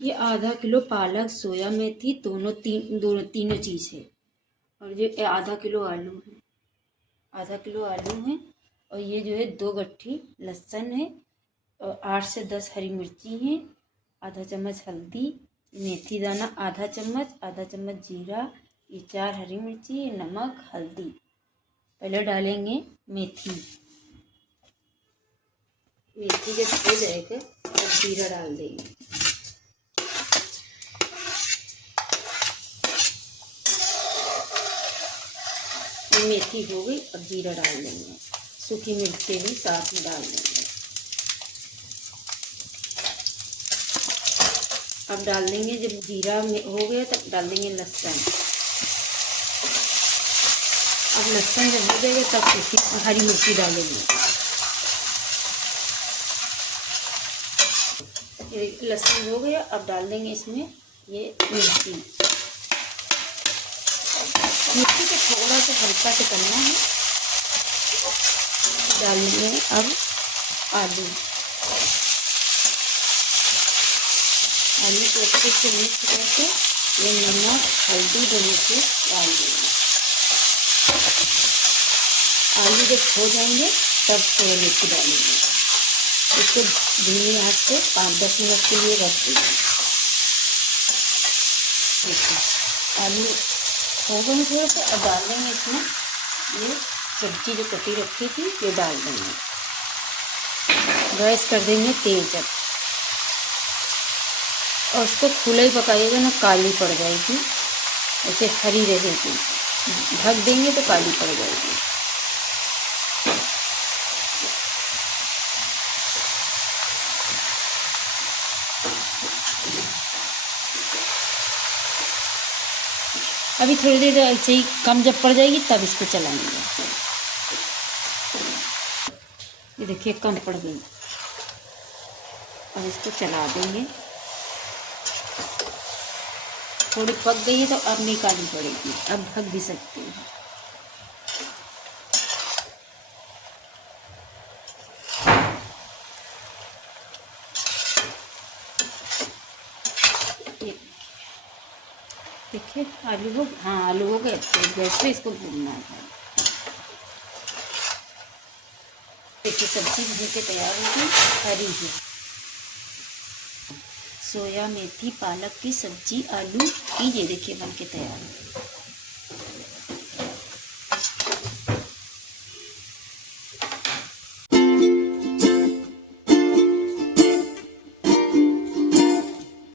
ये आधा किलो पालक, सोया मेथी, दोनों तीनों चीज़ है। और ये आधा किलो आलू है, आधा किलो आलू है। और ये जो है 2 गट्ठी लहसुन है, और 8 से 10 हरी मिर्ची हैं, आधा चम्मच हल्दी, मेथी दाना आधा चम्मच जीरा, ये 4 हरी मिर्ची, नमक, हल्दी। पहले डालेंगे मेथी। मेथी जब हो जाएगा तब जीरा डाल देंगे। ये मेथी हो गई, अब जीरा डाल देंगे। सूखी मिर्ची भी साथ में डाल देंगे। अब डाल देंगे, जब जीरा में हो गया तब डाल देंगे लहसुन। अब लहसुन जब हो जाएगा तब सूखी हरी मिर्ची डालेंगे। ये लहसुन हो गया, अब डाल देंगे इसमें ये मिर्ची। मिर्ची को थोड़ा सा हल्का से करना है। डालेंगे अब आलू। आलू को अच्छे से मिक्स करके ये नमक हल्दी दोनों से डाल देंगे। आलू जब हो जाएंगे तब सोया मेथी डालेंगे। इसको धीमी आंच से 5-10 मिनट के लिए रख देंगे। देखिए आलू हो गए थोड़े से, अब डाल देंगे इसमें ये सब्जी जो कटी रखी थी ये डाल देंगे। गैस कर देंगे तेज अब, और उसको खुला ही पकाइएगा ना, काली पड़ जाएगी। ऐसे हरी रहेगी, ढक देंगे तो काली पड़ जाएगी। अभी थोड़ी देर ऐसे ही कम जब पड़ जाएगी तब इसको चलाएंगे। ये देखिए कम पड़ गई, अब इसको चला देंगे। थोड़ी पक गई है तो अब निकालनी पड़ेगी, अब ढक भी सकते हैं। देखिए आलू हो, हाँ आलू हो गए। तो गैस पे इसको भूनना है। देखिए सब्जी भून के तैयार हो गई, हरी है। सोया मेथी पालक की सब्जी आलू की ये देखिए बन के तैयार है।